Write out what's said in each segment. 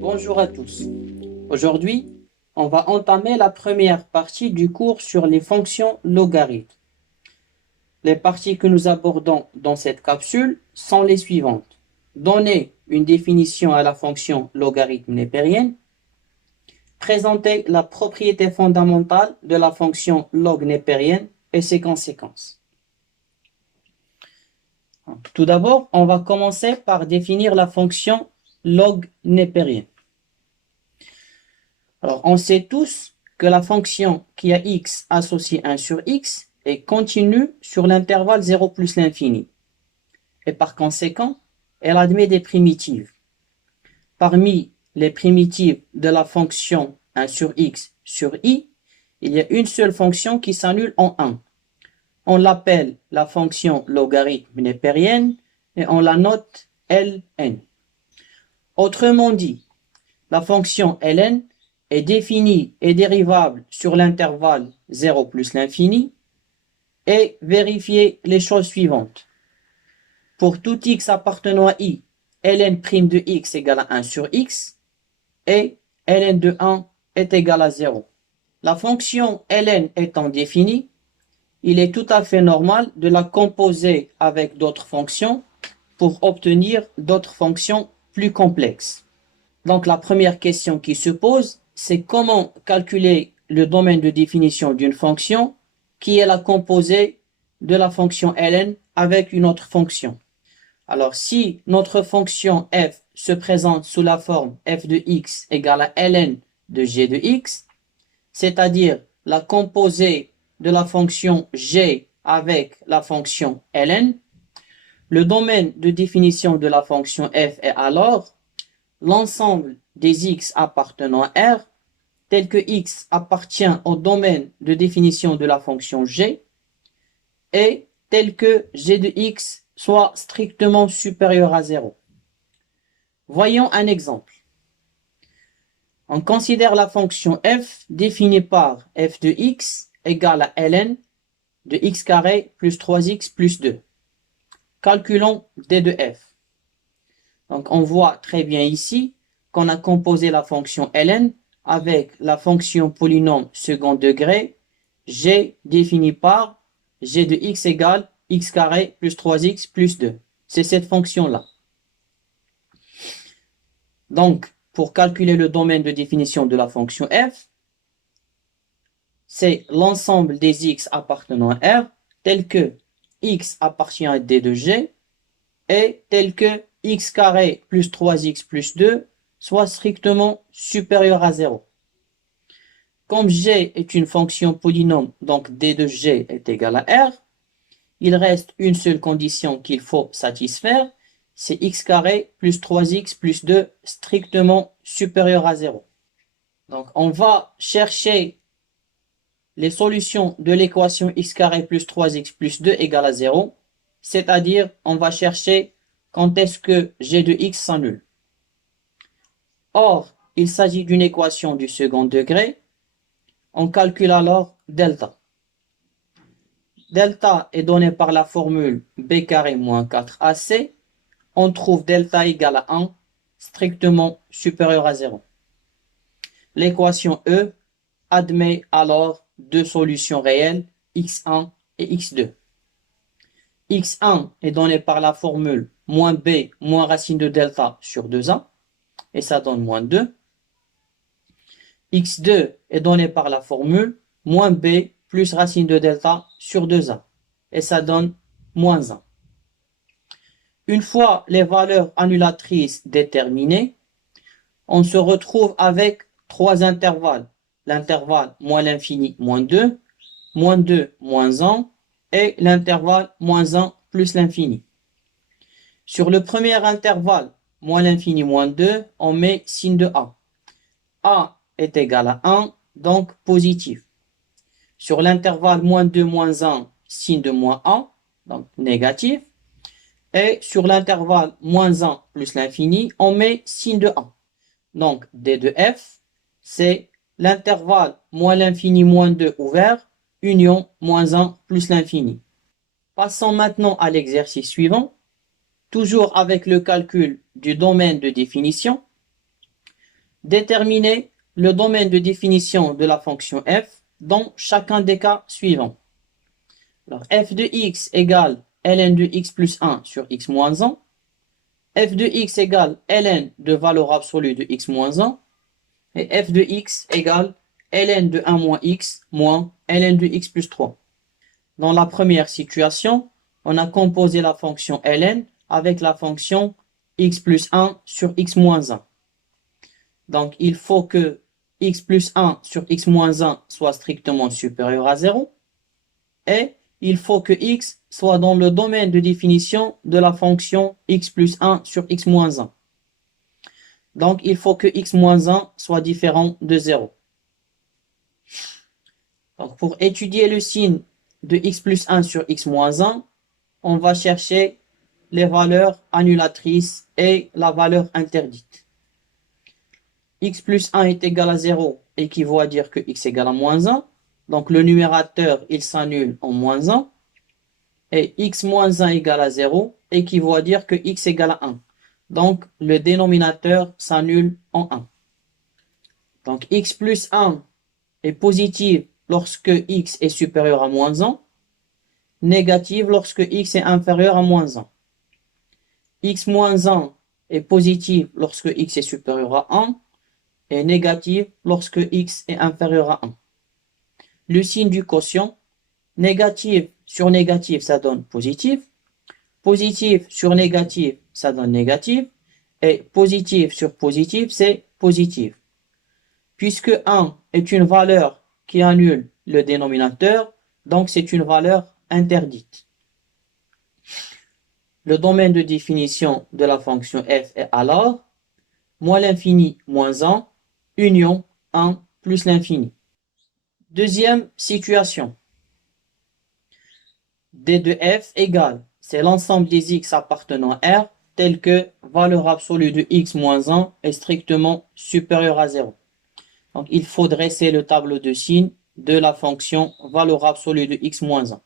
Bonjour à tous. Aujourd'hui, on va entamer la première partie du cours sur les fonctions logarithmes. Les parties que nous abordons dans cette capsule sont les suivantes. Donner une définition à la fonction logarithme népérienne. Présenter la propriété fondamentale de la fonction log népérienne et ses conséquences. Tout d'abord, on va commencer par définir la fonction log népérienne. Alors, on sait tous que la fonction qui a x associé 1 sur x est continue sur l'intervalle 0 plus l'infini. Et par conséquent, elle admet des primitives. Parmi les primitives de la fonction 1 sur x sur i, il y a une seule fonction qui s'annule en 1. On l'appelle la fonction logarithme népérienne et on la note Ln. Autrement dit, la fonction Ln est définie et dérivable sur l'intervalle 0 plus l'infini et vérifier les choses suivantes. Pour tout x appartenant à i, ln' de x égale à 1 sur x et ln de 1 est égal à 0. La fonction ln étant définie, il est tout à fait normal de la composer avec d'autres fonctions pour obtenir d'autres fonctions plus complexes. Donc la première question qui se pose, c'est comment calculer le domaine de définition d'une fonction qui est la composée de la fonction ln avec une autre fonction. Alors si notre fonction f se présente sous la forme f de x égale à ln de g de x, c'est-à-dire la composée de la fonction g avec la fonction ln, le domaine de définition de la fonction f est alors l'ensemble des x appartenant à R, tel que x appartient au domaine de définition de la fonction g, et tel que g de x soit strictement supérieur à 0. Voyons un exemple. On considère la fonction f définie par f de x égale à ln de x carré plus 3x plus 2. Calculons d de f. Donc on voit très bien ici qu'on a composé la fonction ln avec la fonction polynôme second degré g définie par g de x égale x carré plus 3x plus 2. C'est cette fonction-là. Donc, pour calculer le domaine de définition de la fonction f, c'est l'ensemble des x appartenant à R tel que x appartient à d de g et tel que x carré plus 3x plus 2 soit strictement supérieur à 0. Comme g est une fonction polynôme, donc d de g est égal à R, il reste une seule condition qu'il faut satisfaire, c'est x carré plus 3x plus 2 strictement supérieur à 0. Donc on va chercher les solutions de l'équation x carré plus 3x plus 2 égale à 0, c'est-à-dire on va chercher quand est-ce que g de x s'annule. Or, il s'agit d'une équation du second degré. On calcule alors delta. Delta est donné par la formule b carré moins 4ac. On trouve delta égale à 1, strictement supérieur à 0. L'équation E admet alors deux solutions réelles, x1 et x2. x1 est donné par la formule moins b moins racine de delta sur 2a, et ça donne moins 2. x2 est donné par la formule moins b plus racine de delta sur 2a, et ça donne moins 1. Une fois les valeurs annulatrices déterminées, on se retrouve avec trois intervalles. L'intervalle moins l'infini moins 2, moins 2 moins 1, et l'intervalle moins 1 plus l'infini. Sur le premier intervalle, moins l'infini moins 2, on met signe de A. A est égal à 1, donc positif. Sur l'intervalle moins 2 moins 1, signe de moins 1, donc négatif. Et sur l'intervalle moins 1 plus l'infini, on met signe de 1. Donc d de f, c'est l'intervalle moins l'infini moins 2 ouvert, union moins 1 plus l'infini. Passons maintenant à l'exercice suivant. toujours avec le calcul du domaine de définition, déterminer le domaine de définition de la fonction f dans chacun des cas suivants. Alors, f de x égale ln de x plus 1 sur x moins 1, f de x égale ln de valeur absolue de x moins 1, et f de x égale ln de 1 moins x moins ln de x plus 3. Dans la première situation, on a composé la fonction ln avec la fonction x plus 1 sur x moins 1. Donc, il faut que x plus 1 sur x moins 1 soit strictement supérieur à 0 et il faut que x soit dans le domaine de définition de la fonction x plus 1 sur x moins 1. Donc, il faut que x moins 1 soit différent de 0. Donc, pour étudier le signe de x plus 1 sur x moins 1, on va chercher les valeurs annulatrices et la valeur interdite. X plus 1 est égal à 0 équivaut à dire que x égale à moins 1. Donc, le numérateur, il s'annule en moins 1. Et x moins 1 égale à 0 équivaut à dire que x égale à 1. Donc, le dénominateur s'annule en 1. Donc, x plus 1 est positif lorsque x est supérieur à moins 1, négatif lorsque x est inférieur à moins 1. X moins 1 est positif lorsque x est supérieur à 1 et négatif lorsque x est inférieur à 1. Le signe du quotient, négatif sur négatif, ça donne positif. Positif sur négatif, ça donne négatif. Et positif sur positif, c'est positif. Puisque 1 est une valeur qui annule le dénominateur, donc c'est une valeur interdite. Le domaine de définition de la fonction f est alors moins l'infini moins 1, union 1 plus l'infini. Deuxième situation. D de f égale, c'est l'ensemble des x appartenant à R, tel que valeur absolue de x moins 1 est strictement supérieure à 0. Donc, il faut dresser le tableau de signes de la fonction valeur absolue de x moins 1.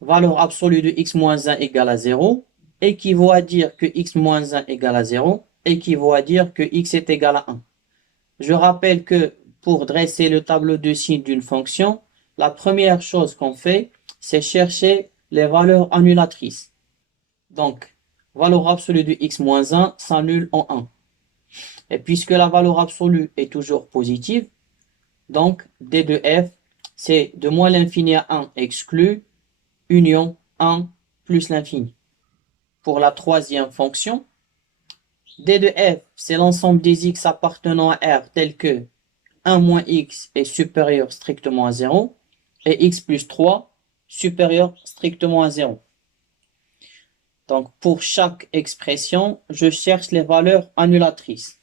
Valeur absolue de x moins 1 égale à 0 équivaut à dire que x moins 1 égale à 0 équivaut à dire que x est égal à 1. Je rappelle que pour dresser le tableau de signes d'une fonction, la première chose qu'on fait, c'est chercher les valeurs annulatrices. Donc, valeur absolue de x moins 1 s'annule en 1. Et puisque la valeur absolue est toujours positive, donc d de f, c'est de moins l'infini à 1 exclu, union 1 plus l'infini. Pour la troisième fonction, d de f, c'est l'ensemble des x appartenant à R tel que 1 moins x est supérieur strictement à 0 et x plus 3 supérieur strictement à 0. Donc, pour chaque expression, je cherche les valeurs annulatrices.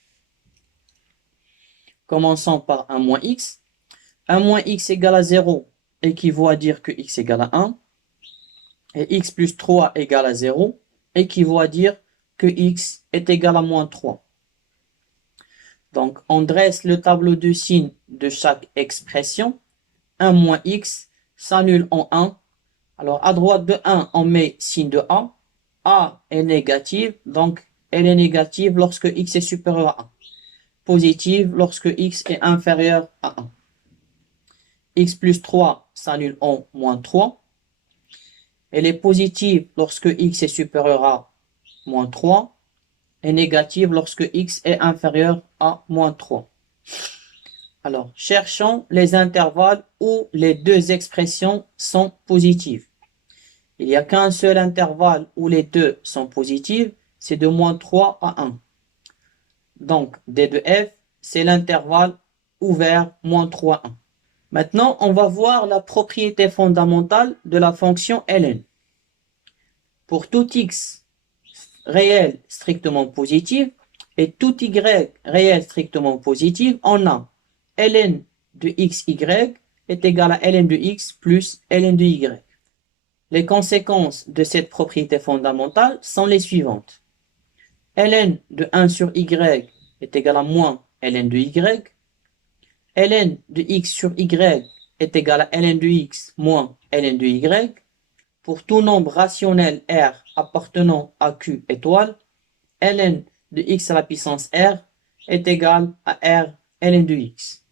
Commençons par 1 moins x. 1 moins x égale à 0 équivaut à dire que x égale à 1. Et x plus 3 égale à 0 équivaut à dire que x est égal à moins 3. Donc, on dresse le tableau de signes de chaque expression. 1 moins x s'annule en 1. Alors, à droite de 1, on met signe de A. A est négative, donc elle est négative lorsque x est supérieur à 1. Positive lorsque x est inférieur à 1. X plus 3 s'annule en moins 3. Elle est positive lorsque x est supérieur à moins 3 et négative lorsque x est inférieur à moins 3. Alors, cherchons les intervalles où les deux expressions sont positives. Il n'y a qu'un seul intervalle où les deux sont positives, c'est de moins 3 à 1. Donc, d de f, c'est l'intervalle ouvert moins 3, 1. Maintenant, on va voir la propriété fondamentale de la fonction ln. Pour tout x réel strictement positif et tout y réel strictement positif, on a ln de xy est égal à ln de x plus ln de y. Les conséquences de cette propriété fondamentale sont les suivantes. Ln de 1 sur y est égal à moins ln de y. Ln de x sur y est égal à ln de x moins ln de y. pour tout nombre rationnel R appartenant à Q étoile, ln de x à la puissance R est égal à R ln de x.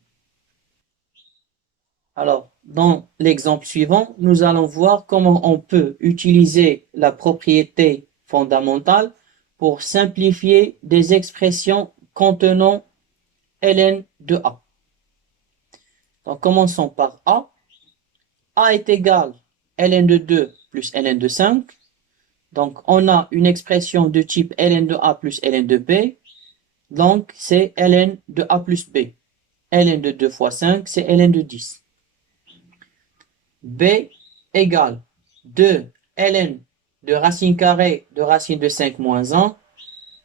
Alors, dans l'exemple suivant, nous allons voir comment on peut utiliser la propriété fondamentale pour simplifier des expressions contenant ln de A. Donc, commençons par A. A est égal à ln de 2 plus ln de 5. Donc, on a une expression de type ln de A plus ln de B. Donc, c'est ln de A plus B. ln de 2 fois 5, c'est ln de 10. B égale 2 ln de racine carrée de racine de 5 moins 1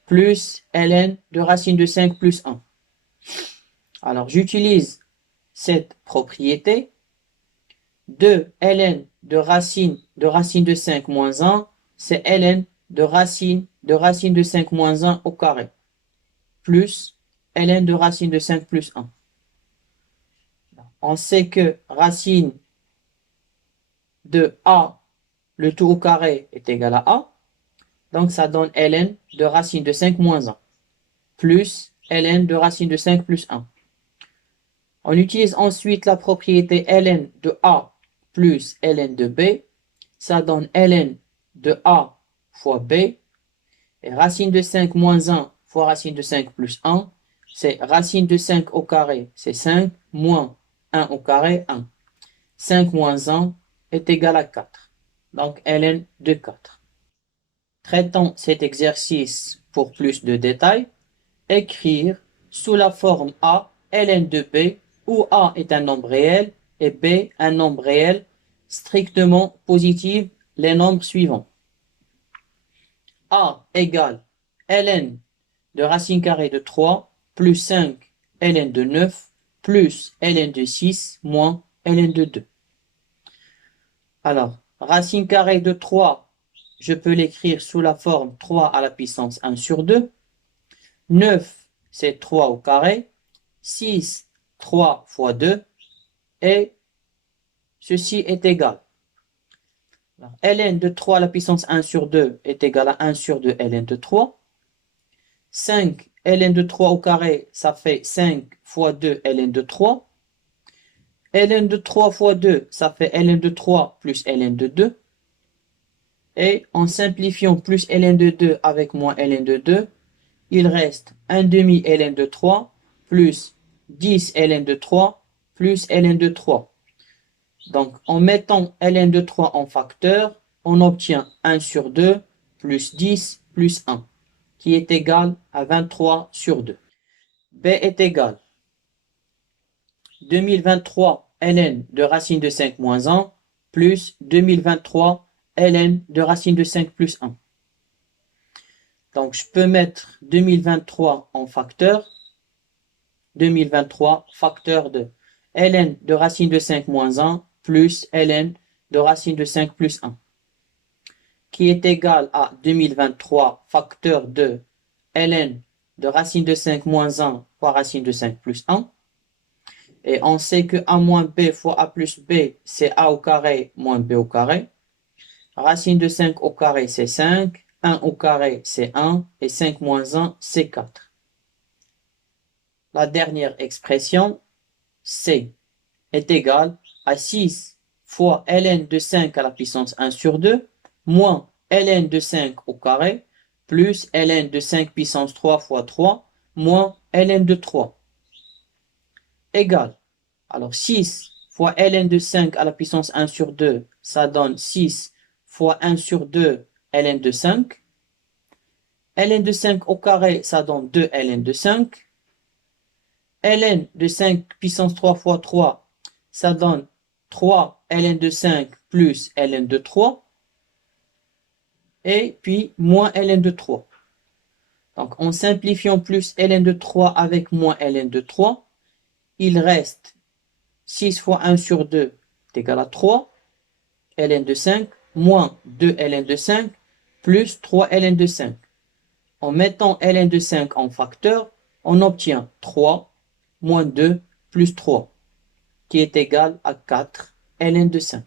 plus ln de racine de 5 plus 1. Alors, j'utilise cette propriété. 2 ln de racine de 5 moins 1, c'est ln de racine de 5 moins 1 au carré, plus ln de racine de 5 plus 1. On sait que racine de A, le tout au carré, est égal à A. Donc, ça donne ln de racine de 5 moins 1, plus ln de racine de 5 plus 1. On utilise ensuite la propriété ln de A plus ln de B. Ça donne ln de A fois B. Et racine de 5 moins 1 fois racine de 5 plus 1, c'est racine de 5 au carré, c'est 5, moins 1 au carré, 1. 5 moins 1 est égal à 4. Donc, ln de 4. Traitons cet exercice pour plus de détails. Écrire sous la forme A, ln de B, où A est un nombre réel et B un nombre réel strictement positif, les nombres suivants. A égale ln de racine carrée de 3 plus 5 ln de 9 plus ln de 6 moins ln de 2. Alors, racine carrée de 3, je peux l'écrire sous la forme 3 à la puissance 1 sur 2. 9, c'est 3 au carré. 6, 3 fois 2. Et ceci est égal. Alors, ln de 3 à la puissance 1 sur 2 est égal à 1 sur 2 ln de 3. 5 ln de 3 au carré, ça fait 5 fois 2 ln de 3. ln de 3 fois 2, ça fait ln de 3 plus ln de 2. Et en simplifiant plus ln de 2 avec moins ln de 2, il reste 1 demi ln de 3 plus 10 ln de 3 plus ln de 3. Donc, en mettant ln de 3 en facteur, on obtient 1 sur 2 plus 10 plus 1, qui est égal à 23 sur 2. B est égal 2023 ln de racine de 5 moins 1 plus 2023 ln de racine de 5 plus 1. Donc, je peux mettre 2023 en facteur. 2023 facteur de ln de racine de 5 moins 1 plus ln de racine de 5 plus 1, qui est égal à 2023 facteur de ln de racine de 5 moins 1 fois racine de 5 plus 1. Et on sait que a moins b fois a plus b, c'est a au carré moins b au carré. Racine de 5 au carré, c'est 5. 1 au carré, c'est 1. Et 5 moins 1, c'est 4. La dernière expression, C, est égale à 6 fois ln de 5 à la puissance 1 sur 2, moins ln de 5 au carré, plus ln de 5 puissance 3 fois 3, moins ln de 3, égale. Alors 6 fois ln de 5 à la puissance 1 sur 2, ça donne 6 fois 1 sur 2 ln de 5. ln de 5 au carré, ça donne 2 ln de 5. ln de 5 puissance 3 fois 3, ça donne 3 ln de 5 plus ln de 3. Et puis moins ln de 3. Donc en simplifiant plus ln de 3 avec moins ln de 3, il reste 6 fois 1 sur 2 est égal à 3 ln de 5 moins 2 ln de 5 plus 3 ln de 5. En mettant ln de 5 en facteur, on obtient 3 moins 2 plus 3, qui est égal à 4 ln de 5.